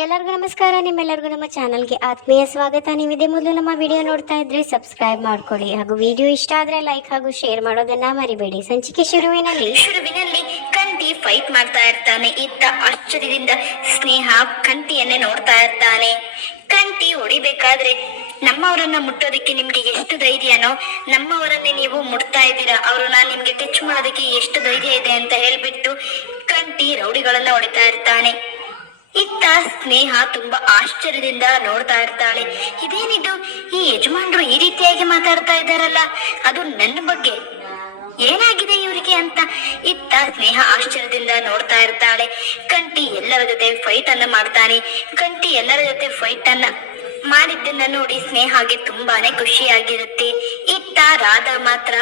ಎಲ್ಲರಿಗೂ ನಮಸ್ಕಾರ, ನಿಮ್ಮೆಲ್ಲರಿಗೂ ನಮ್ಮ ಚಾನಲ್ಗೆ ಆತ್ಮೀಯ ಸ್ವಾಗತ. ನೀವಿದೆ ಮೊದಲು ನಮ್ಮ ವಿಡಿಯೋ ನೋಡ್ತಾ ಇದ್ರೆ ಸಬ್ಸ್ಕ್ರೈಬ್ ಮಾಡ್ಕೊಳ್ಳಿ. ಹಾಗೂ ವಿಡಿಯೋ ಇಷ್ಟ ಆದ್ರೆ ಲೈಕ್ ಹಾಗೂ ಶೇರ್ ಮಾಡೋದನ್ನ ಮರಿಬೇಡಿ. ಸಂಚಿಕೆ ಶುರುವಿನಲ್ಲಿ. ಶುರುವಿನಲ್ಲಿ ಕಂತಿ ಫೈಟ್ ಮಾಡ್ತಾ ಇರ್ತಾನೆ. ಇತ್ತ ಆಶ್ಚರ್ಯದಿಂದ ಸ್ನೇಹ ಕಂತಿಯನ್ನೇ ನೋಡ್ತಾ ಇರ್ತಾನೆ. ಕಂತಿ ಹೊಡಿಬೇಕಾದ್ರೆ ನಮ್ಮವರನ್ನ ಮುಟ್ಟೋದಕ್ಕೆ ನಿಮ್ಗೆ ಎಷ್ಟು ಧೈರ್ಯನೋ, ನಮ್ಮವರನ್ನೇ ನೀವು ಮುಟ್ತಾ ಇದ್ದೀರಾ. ಅವ್ರನ್ನ ನಿಮ್ಗೆ ಟಚ್ ಮಾಡೋದಕ್ಕೆ ಎಷ್ಟು ಧೈರ್ಯ ಇದೆ ಅಂತ ಹೇಳ್ಬಿಟ್ಟು ಕಂತಿ ರೌಡಿಗಳನ್ನ ಹೊಡಿತಾ ಇರ್ತಾನೆ. ಇತ್ತ ಸ್ನೇಹ ತುಂಬಾ ಆಶ್ಚರ್ಯದಿಂದ ನೋಡ್ತಾ ಇರ್ತಾಳೆ. ಇದೇನಿದು? ಈ ಯಜಮಾನ್ರು ಈ ರೀತಿಯಾಗಿ ಮಾತಾಡ್ತಾ ಇದ್ದಾರಲ್ಲ. ಅದು ನನ್ನ ಬಗ್ಗೆ. ಏನಾಗಿದೆ ಇವರಿಗೆ ಅಂತ? ಇತ್ತ ಸ್ನೇಹ ಆಶ್ಚರ್ಯದಿಂದ ನೋಡ್ತಾ ಇರ್ತಾಳೆ. ಕಂಟಿ ಎಲ್ಲರ ಜೊತೆ ಫೈಟ್ ಅನ್ನ ಮಾಡ್ತಾನೆ. ಕಂಟಿ ಎಲ್ಲರ ಜೊತೆ ಫೈಟ್ ಅನ್ನ ಮಾಡಿದ್ದನ್ನ ನೋಡಿ ಸ್ನೇಹಾಗೆ ತುಂಬಾನೇ ಖುಷಿಯಾಗಿರುತ್ತೆ. ಇತ್ತ ರಾಧಾ ಮಾತ್ರ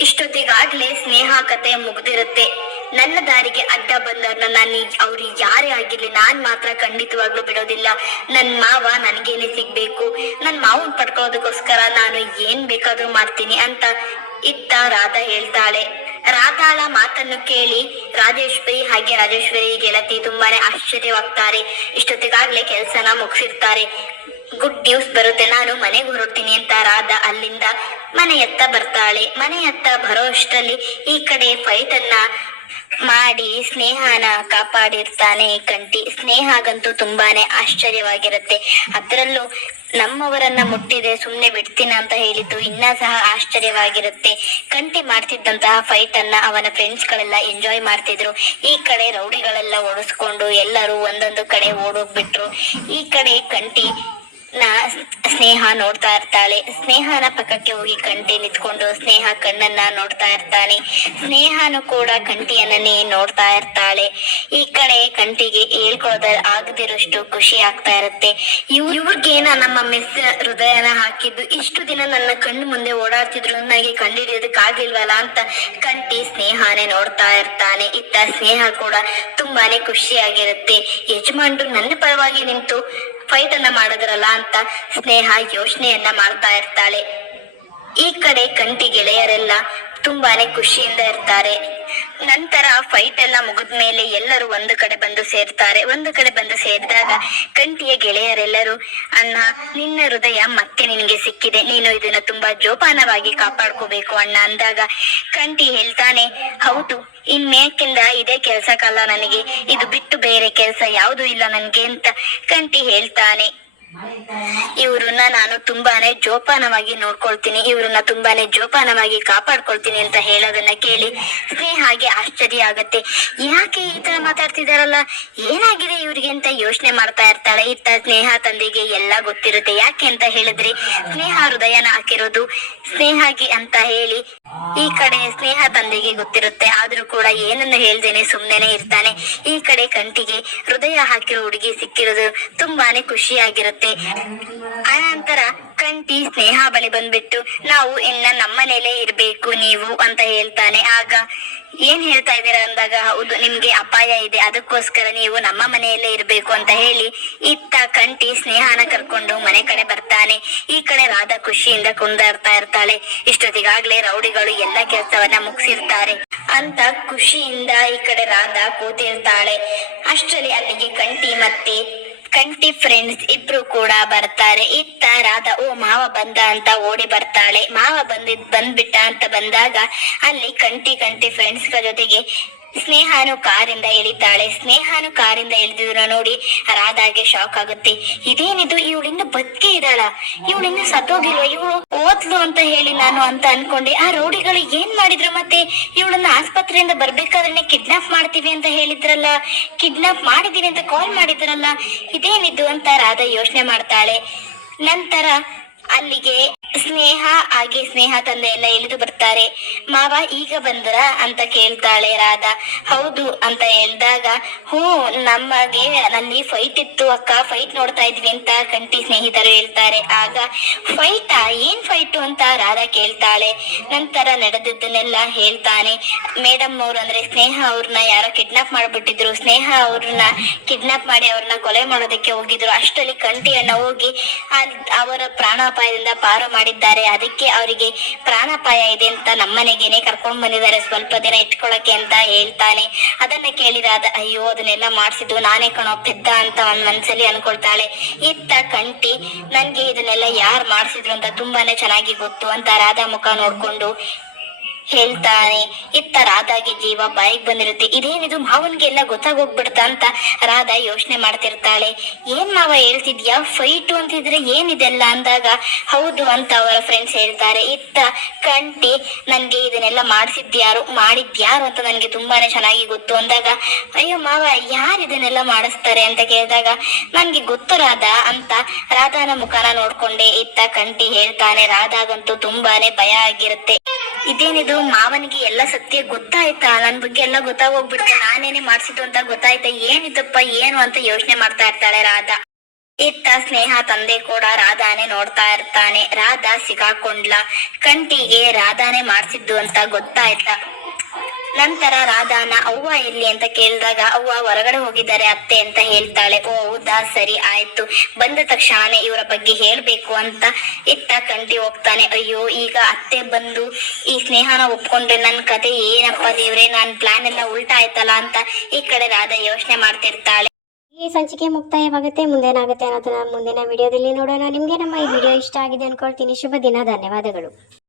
ಇಷ್ಟೊತ್ತಿಗಾಗ್ಲೇ ಸ್ನೇಹ ಕತೆ ಮುಗ್ದಿರುತ್ತೆ. ನನ್ನ ದಾರಿಗೆ ಅಡ್ಡ ಬಂದವ್ರನ್ನ ನಾನು ಅವ್ರು ಯಾರೇ ಆಗಿರ್ಲಿ, ನಾನ್ ಮಾತ್ರ ಖಂಡಿತವಾಗ್ಲೂ ಬಿಡೋದಿಲ್ಲ. ನನ್ ಮಾವ ನನ್ಗೇನೆ ಸಿಗ್ಬೇಕು. ನನ್ ಮಾವನ್ ಪಡ್ಕೊಳ್ಳೋದಕ್ಕೋಸ್ಕರ ನಾನು ಏನ್ ಬೇಕಾದ್ರೂ ಮಾಡ್ತೀನಿ ಅಂತ ಇತ್ತ ರಾಧಾ ಹೇಳ್ತಾಳೆ. ರಾಧಾಳ ಮಾತನ್ನು ಕೇಳಿ ರಾಜೇಶ್ವರಿ ಹಾಗೆ ರಾಜೇಶ್ವರಿ ಗೆಳತಿ ತುಂಬಾನೇ ಆಶ್ಚರ್ಯವಾಗ್ತಾರೆ. ಇಷ್ಟೊತ್ತಿಗಾಗ್ಲೇ ಕೆಲ್ಸನ ಮುಗಿಸಿರ್ತಾರೆ. ಗುಡ್ ನ್ಯೂಸ್ ಬರುತ್ತೆ. ನಾನು ಮನೆಗೆ ಹೊರಡ್ತೀನಿ ಅಂತ ರಾಧಾ ಅಲ್ಲಿಂದ ಮನೆಯತ್ತ ಬರ್ತಾಳೆ. ಮನೆಯತ್ತ ಬರೋ ಅಷ್ಟರಲ್ಲಿ ಈ ಕಡೆ ಫೈಟ್ ಅನ್ನ ಮಾಡಿ ಸ್ನೇಹನ ಕಾಪಾಡಿರ್ತಾನೆ ಕಂಟಿ ಸ್ನೇಹಾಗಂತೂ ತುಂಬಾನೇ ಆಶ್ಚರ್ಯವಾಗಿರುತ್ತೆ. ಅದರಲ್ಲೂ ನಮ್ಮವರನ್ನ ಮುಟ್ಟಿದೆ, ಸುಮ್ನೆ ಬಿಡ್ತೀನ ಅಂತ ಹೇಳಿದ್ದು ಇನ್ನ ಸಹ ಆಶ್ಚರ್ಯವಾಗಿರುತ್ತೆ. ಕಂಟಿ ಮಾಡ್ತಿದ್ದಂತಹ ಫೈಟ್ ಅನ್ನ ಅವನ ಫ್ರೆಂಡ್ಸ್ ಗಳೆಲ್ಲ ಎಂಜಾಯ್ ಮಾಡ್ತಿದ್ರು. ಈ ಕಡೆ ರೌಡಿಗಳೆಲ್ಲ ಓಡಿಸ್ಕೊಂಡು ಎಲ್ಲರೂ ಒಂದೊಂದು ಕಡೆ ಓಡೋಗ್ಬಿಟ್ರು. ಈ ಕಡೆ ಕಂಟಿ ನ ಸ್ನೇಹ ನೋಡ್ತಾ ಇರ್ತಾಳೆ. ಸ್ನೇಹನ ಪಕ್ಕಕ್ಕೆ ಹೋಗಿ ಕಂಟಿ ನಿಂತ್ಕೊಂಡು ಸ್ನೇಹ ಕಣ್ಣನ್ನ ನೋಡ್ತಾ ಇರ್ತಾನೆ. ಸ್ನೇಹನು ಕೂಡ ಕಂಟಿಯನ್ನೇ ನೋಡ್ತಾ ಇರ್ತಾಳೆ. ಈ ಕಡೆ ಕಂಟಿಗೆ ಹೇಳ್ಕೊಳ್ಳೋದ ಆಗದಿರೋಷ್ಟು ಖುಷಿ ಆಗ್ತಾ ಇರುತ್ತೆ. ಇವ್ ಇವ್ರಿಗೇನ ನಮ್ಮ ಮಿಸ್ ಹೃದಯನ ಹಾಕಿದ್ದು ಇಷ್ಟು ದಿನ ನನ್ನ ಕಣ್ಣು ಮುಂದೆ ಓಡಾಡ್ತಿದ್ರು ನನಗೆ ಕಂಡಿಡಿಯೋದಕ್ಕಾಗಿಲ್ವಲ್ಲ ಅಂತ ಕಂಟಿ ಸ್ನೇಹನೇ ನೋಡ್ತಾ ಇರ್ತಾನೆ. ಇತ್ತ ಸ್ನೇಹ ಕೂಡ ತುಂಬಾನೇ ಖುಷಿಯಾಗಿರುತ್ತೆ. ಯಜಮಾನ್ರು ನನ್ನ ಪರವಾಗಿ ನಿಂತು ಫೈಟ್ ಅನ್ನ ಮಾಡಿದ್ರಲ್ಲ ಅಂತ ಸ್ನೇಹ ಯೋಚನೆಯನ್ನ ಮಾಡ್ತಾ ಇರ್ತಾಳೆ. ಈ ಕಡೆ ಕಂಟಿ ಗೆಳೆಯರೆಲ್ಲ ತುಂಬಾನೇ ಖುಷಿಯಿಂದ ಇರ್ತಾರೆ. ನಂತರ ಫೈಟ್ ಎಲ್ಲ ಮುಗಿದ ಮೇಲೆ ಎಲ್ಲರೂ ಒಂದು ಕಡೆ ಬಂದು ಸೇರ್ತಾರೆ. ಒಂದು ಕಡೆ ಬಂದು ಸೇರಿದಾಗ ಕಂಟಿಯ ಗೆಳೆಯರೆಲ್ಲರೂ, ಅಣ್ಣ, ನಿನ್ನ ಹೃದಯ ಮತ್ತೆ ನಿನಗೆ ಸಿಕ್ಕಿದೆ. ನೀನು ಇದನ್ನ ತುಂಬಾ ಜೋಪಾನವಾಗಿ ಕಾಪಾಡ್ಕೋಬೇಕು ಅಣ್ಣ ಅಂದಾಗ ಕಂಟಿ ಹೇಳ್ತಾನೆ, ಹೌದು ಇನ್ಮೇಕಿಂದ ಇದೇ ಕೆಲಸ ಕಾಲ ನನಗೆ. ಇದು ಬಿಟ್ಟು ಬೇರೆ ಕೆಲಸ ಯಾವುದು ಇಲ್ಲ ನನ್ಗೆ ಅಂತ ಕಂಟಿ ಹೇಳ್ತಾನೆ. ಇವ್ರನ್ನ ನಾನು ತುಂಬಾನೇ ಜೋಪಾನವಾಗಿ ನೋಡ್ಕೊಳ್ತೀನಿ, ಇವ್ರನ್ನ ತುಂಬಾನೇ ಜೋಪಾನವಾಗಿ ಕಾಪಾಡ್ಕೊಳ್ತೀನಿ ಅಂತ ಹೇಳೋದನ್ನ ಕೇಳಿ ಸ್ನೇಹಾಗೆ ಆಶ್ಚರ್ಯ ಆಗತ್ತೆ. ಯಾಕೆ ಈ ತರ ಮಾತಾಡ್ತಿದಾರಲ್ಲ? ಏನಾಗಿದೆ ಅಂತ ಯೋಚನೆ ಮಾಡ್ತಾ ಇರ್ತಾಳೆ. ಇತ್ತ ಸ್ನೇಹ ತಂದೆಗೆ ಎಲ್ಲ ಗೊತ್ತಿರುತ್ತೆ. ಯಾಕೆ ಅಂತ ಹೇಳಿದ್ರೆ? ಸ್ನೇಹ ಹೃದಯನ ಹಾಕಿರೋದು ಸ್ನೇಹಾಗಿ ಅಂತ ಹೇಳಿ. ಈ ಕಡೆ ಸ್ನೇಹ ತಂದೆಗೆ ಗೊತ್ತಿರುತ್ತೆ. ಆದ್ರೂ ಕೂಡ ಏನನ್ನು ಹೇಳ್ದೇನೆ ಸುಮ್ನೆನೆ ಇರ್ತಾನೆ. ಈ ಕಡೆ ಕಂಟಿಗೆ ಹೃದಯ ಹಾಕಿರೋ ಹುಡುಗಿ ಸಿಕ್ಕಿರೋದು ತುಂಬಾನೇ ಖುಷಿಯಾಗಿರುತ್ತೆ. ಆನಂತರ ಕಂಟಿ ಸ್ನೇಹ ಬಳಿ ಬಂದ್ಬಿಟ್ಟು, ನಾವು ಇನ್ನ ನಮ್ಮನೇಲೇ ಇರ್ಬೇಕು ನೀವು, ಅಂತ ಹೇಳ್ತಾನೆ. ಆಗ ಏನ್ ಹೇಳ್ತಾ ಇದ್ದೀರಾ ಅಂದಾಗ, ಹೌದು, ನಿಮ್ಗೆ ಅಪಾಯ ಇದೆ. ಅದಕ್ಕೋಸ್ಕರ ನೀವು ನಮ್ಮ ಮನೆಯಲ್ಲೇ ಇರಬೇಕು ಅಂತ ಹೇಳಿ ಇತ್ತ ಕಂಟಿ ಸ್ನೇಹನ ಕರ್ಕೊಂಡು ಮನೆ ಕಡೆ ಬರ್ತಾನೆ. ಈ ಕಡೆ ರಾಧಾ ಖುಷಿಯಿಂದ ಕುಂದಾಡ್ತಾ ಇರ್ತಾಳೆ. ಇಷ್ಟೊತ್ತಿಗಾಗ್ಲೇ ರೌಡಿಗಳು ಎಲ್ಲ ಕೆಲಸವನ್ನ ಮುಗಿಸಿರ್ತಾರೆ. ಅಂತ ಖುಷಿಯಿಂದ ಈ ಕಡೆ ರಾಧಾ ಕೂತಿರ್ತಾಳೆ. ಅಷ್ಟರಲ್ಲಿ ಅಲ್ಲಿಗೆ ಕಂಟಿ ಮತ್ತೆ ಕಂಟಿ ಫ್ರೆಂಡ್ಸ್ ಇಬ್ರು ಕೂಡ ಬರ್ತಾರೆ. ಇತ್ತ ರಾಧಾ ಓ, ಮಾವ ಬಂದ ಅಂತ ಓಡಿ ಬರ್ತಾಳೆ. ಮಾವ ಬಂದಿದ್ ಬಂದ್ಬಿಟ್ಟ ಅಂತ ಬಂದಾಗ ಅಲ್ಲಿ ಕಂಟಿ ಕಂಟಿ ಫ್ರೆಂಡ್ಸ್ ಜೊತೆಗೆ ಸ್ನೇಹಾನು ಕಾರಿಂದ ಇಳಿತಾಳೆ. ಸ್ನೇಹಾನು ಕಾರಿಂದ ಇಳಿದಿದ್ರ ನೋಡಿ ರಾಧಾಗೆ ಶಾಕ್ ಆಗುತ್ತೆ. ಇದೇನಿದು? ಇವಳಿಂದ ಬದುಕಿ ಇದ್ದಾಳ? ಇವಳಿಂದ ಸತ್ತೋಗಿಲ್ವ? ಇವಳು ಓದ್ಲು ಅಂತ ಹೇಳಿ ನಾನು ಅಂತ ಅನ್ಕೊಂಡೆ. ಆ ರೌಡಿಗಳು ಏನ್ ಮಾಡಿದ್ರು ಮತ್ತೆ? ಇವಳನ್ನ ಆಸ್ಪತ್ರೆಯಿಂದ ಬರ್ಬೇಕಾದ್ರೆ ಕಿಡ್ನಾಪ್ ಮಾಡ್ತೀವಿ ಅಂತ ಹೇಳಿದ್ರಲ್ಲ? ಕಿಡ್ನಾಪ್ ಮಾಡಿದೀವಿ ಅಂತ ಕಾಲ್ ಮಾಡಿದ್ರಲ್ಲ? ಇದೇನಿದು? ಅಂತ ರಾಧಾ ಯೋಚನೆ ಮಾಡ್ತಾಳೆ. ನಂತರ ಅಲ್ಲಿಗೆ ಸ್ನೇಹ, ಹಾಗೆ ಸ್ನೇಹ ತಂದೆ ಎಲ್ಲ ಇಳಿದು ಬರ್ತಾರೆ. ಮಾವ, ಈಗ ಬಂದ್ರ? ಅಂತ ಕೇಳ್ತಾಳೆ ರಾಧಾ. ಹೌದು, ಅಂತ ಹೇಳ್ದಾಗ, ಹ್ಞೂ, ನಮಗೆ ನಲ್ಲಿ ಫೈಟ್ ಇತ್ತು ಅಕ್ಕ ಫೈಟ್ ನೋಡ್ತಾ ಇದ್ವಿ ಅಂತ ಕಂಟಿ ಸ್ನೇಹಿತರು ಹೇಳ್ತಾರೆ. ಆಗ ಫೈಟಾ ಏನ್ ಫೈಟು ಅಂತ? ರಾಧಾ ಕೇಳ್ತಾಳೆ. ನಂತರ ನಡೆದಿದ್ದನ್ನೆಲ್ಲ ಹೇಳ್ತಾನೆ. ಮೇಡಮ್ ಅವ್ರು ಅಂದ್ರೆ ಸ್ನೇಹ ಅವ್ರನ್ನ ಯಾರೋ ಕಿಡ್ನಾಪ್ ಮಾಡ್ಬಿಟ್ಟಿದ್ರು. ಸ್ನೇಹ ಅವ್ರನ್ನ ಕಿಡ್ನಾಪ್ ಮಾಡಿ ಅವ್ರನ್ನ ಕೊಲೆ ಮಾಡೋದಕ್ಕೆ ಹೋಗಿದ್ರು. ಅಷ್ಟರಲ್ಲಿ ಕಂಟಿಯನ್ನ ಹೋಗಿ ಅಲ್- ಅವರ ಪ್ರಾಣಾಪಾಯ ಪ್ರಾಣಾಪಾಯದಿಂದ ಪಾರು ಮಾಡಿದ್ದಾರೆ. ಅದಕ್ಕೆ ಅವರಿಗೆ ಪ್ರಾಣಾಪಾಯ ಇದೆ ಅಂತ ನಮ್ಮನೆಗೇನೆ ಕರ್ಕೊಂಡ್ ಬಂದಿದ್ದಾರೆ. ಸ್ವಲ್ಪ ದಿನ ಇಟ್ಕೊಳಕ್ಕೆ ಅಂತ ಹೇಳ್ತಾನೆ. ಅದನ್ನ ಕೇಳಿದಾದ ಅಯ್ಯೋ, ಅದನ್ನೆಲ್ಲ ಮಾಡಿಸಿದ್ದು ನಾನೇ ಕಣೋ, ಪೆದ್ದ ಅಂತ ಒಂದ್ ಮನ್ಸಲ್ಲಿ ಅನ್ಕೊಳ್ತಾಳೆ. ಇತ್ತ ಕಂಟಿ, ನನ್ಗೆ ಇದನ್ನೆಲ್ಲ ಯಾರು ಮಾಡಿಸಿದ್ರು ಅಂತ ತುಂಬಾನೇ ಚೆನ್ನಾಗಿ ಗೊತ್ತು ಅಂತ ರಾಧಾ ಮುಖ ನೋಡ್ಕೊಂಡು ಹೇಳ್ತಾನೆ, ಇತ್ತ ರಾಧಾಗೆ ಜೀವ ಬಾಯಿಗೆ ಬಂದಿರುತ್ತೆ. ಇದೇನಿದು ಮಾವನ್ಗೆ ಎಲ್ಲ ಗೊತ್ತಾಗೋಗ್ಬಿಡ್ತಾ ಅಂತ ರಾಧಾ ಯೋಚನೆ ಮಾಡ್ತಿರ್ತಾಳೆ. ಏನ್ ಮಾವ ಹೇಳ್ತಿದ್ಯಾ? ಫೈಟು ಅಂತಿದ್ರೆ ಏನಿದೆಲ್ಲ ಅಂದಾಗ, ಹೌದು ಅಂತ ಅವರ ಫ್ರೆಂಡ್ಸ್ ಹೇಳ್ತಾರೆ. ಇತ್ತ ಕಂಟಿ, ನನ್ಗೆ ಇದನ್ನೆಲ್ಲ ಮಾಡಿಸಿದ್ಯಾರು, ಮಾಡಿದ್ಯಾರು ಅಂತ ನನಗೆ ತುಂಬಾನೇ ಚೆನ್ನಾಗಿ ಗೊತ್ತು ಅಂದಾಗ, ಅಯ್ಯೋ ಮಾವ, ಯಾರು ಇದನ್ನೆಲ್ಲ ಮಾಡಿಸ್ತಾರೆ ಅಂತ ಕೇಳಿದಾಗ, ನನ್ಗೆ ಗೊತ್ತು ರಾಧಾ ಅಂತ ರಾಧಾನ ಮುಖನ ನೋಡ್ಕೊಂಡೆ ಇತ್ತ ಕಂಟಿ ಹೇಳ್ತಾನೆ. ರಾಧಾಗಂತೂ ತುಂಬಾನೇ ಭಯ ಆಗಿರುತ್ತೆ. ಇದೇನಿದು? ಮಾವನಿಗೆ ಎಲ್ಲ ಸತ್ಯ ಗೊತ್ತಾಯ್ತಾ? ನನ್ ಬಗ್ಗೆ ಎಲ್ಲ ಹೋಗ್ಬಿಡ್ತಾ ನಾನೇನೆ ಮಾಡ್ಸಿದ್ದು ಅಂತ ಗೊತ್ತಾಯ್ತಾ? ಏನಿದಪ್ಪ, ಏನು ಅಂತ ಯೋಚನೆ ಮಾಡ್ತಾ ಇರ್ತಾಳೆ ರಾಧಾ. ಇತ್ತ ಸ್ನೇಹ ತಂದೆ ಕೂಡ ರಾಧಾನೆ ನೋಡ್ತಾ ಇರ್ತಾನೆ. ರಾಧಾ ಸಿಗಾಕೊಂಡ್ಲ. ಕಂಟಿಗೆ ರಾಧಾನೆ ಮಾಡ್ಸಿದ್ದು ಅಂತ ಗೊತ್ತಾಯ್ತಾ? ನಂತರ ರಾಧಾನ, ಅವ್ವ ಎಲ್ಲಿ ಅಂತ ಕೇಳಿದಾಗ, ಅವ್ವ ಹೊರಗಡೆ ಹೋಗಿದ್ದಾರೆ ಅತ್ತೆ ಅಂತ ಹೇಳ್ತಾಳೆ. ಓ, ಹೌದಾ? ಸರಿ, ಆಯ್ತು. ಬಂದ ತಕ್ಷಣ ಇವರ ಬಗ್ಗೆ ಹೇಳ್ಬೇಕು ಅಂತ ಇತ್ತ ಕಂಟಿ ಹೋಗ್ತಾನೆ. ಅಯ್ಯೋ, ಈಗ ಅತ್ತೆ ಬಂದು ಈ ಸ್ನೇಹನ ಒಪ್ಕೊಂಡ್ರೆ ನನ್ ಕತೆ ಏನಪ್ಪ ದೇವ್ರೆ? ನಾನ್ ಪ್ಲಾನ್ ಎಲ್ಲ ಉಲ್ಟಾ ಆಯ್ತಲ್ಲ ಅಂತ ಈ ಕಡೆ ರಾಧಾ ಯೋಚನೆ ಮಾಡ್ತಿರ್ತಾಳೆ ಈ ಸಂಚಿಕೆ ಮುಕ್ತಾಯವಾಗುತ್ತೆ. ಮುಂದೇನಾಗುತ್ತೆ ಅನ್ನೋದನ್ನ ಮುಂದಿನ ವಿಡಿಯೋದಲ್ಲಿ ನೋಡೋಣ. ನಿಮಗೆ ನಮ್ಮ ಈ ವಿಡಿಯೋ ಇಷ್ಟ ಆಗಿದೆ ಅನ್ಕೊಳ್ತೀನಿ. ಶುಭ ದಿನ. ಧನ್ಯವಾದಗಳು.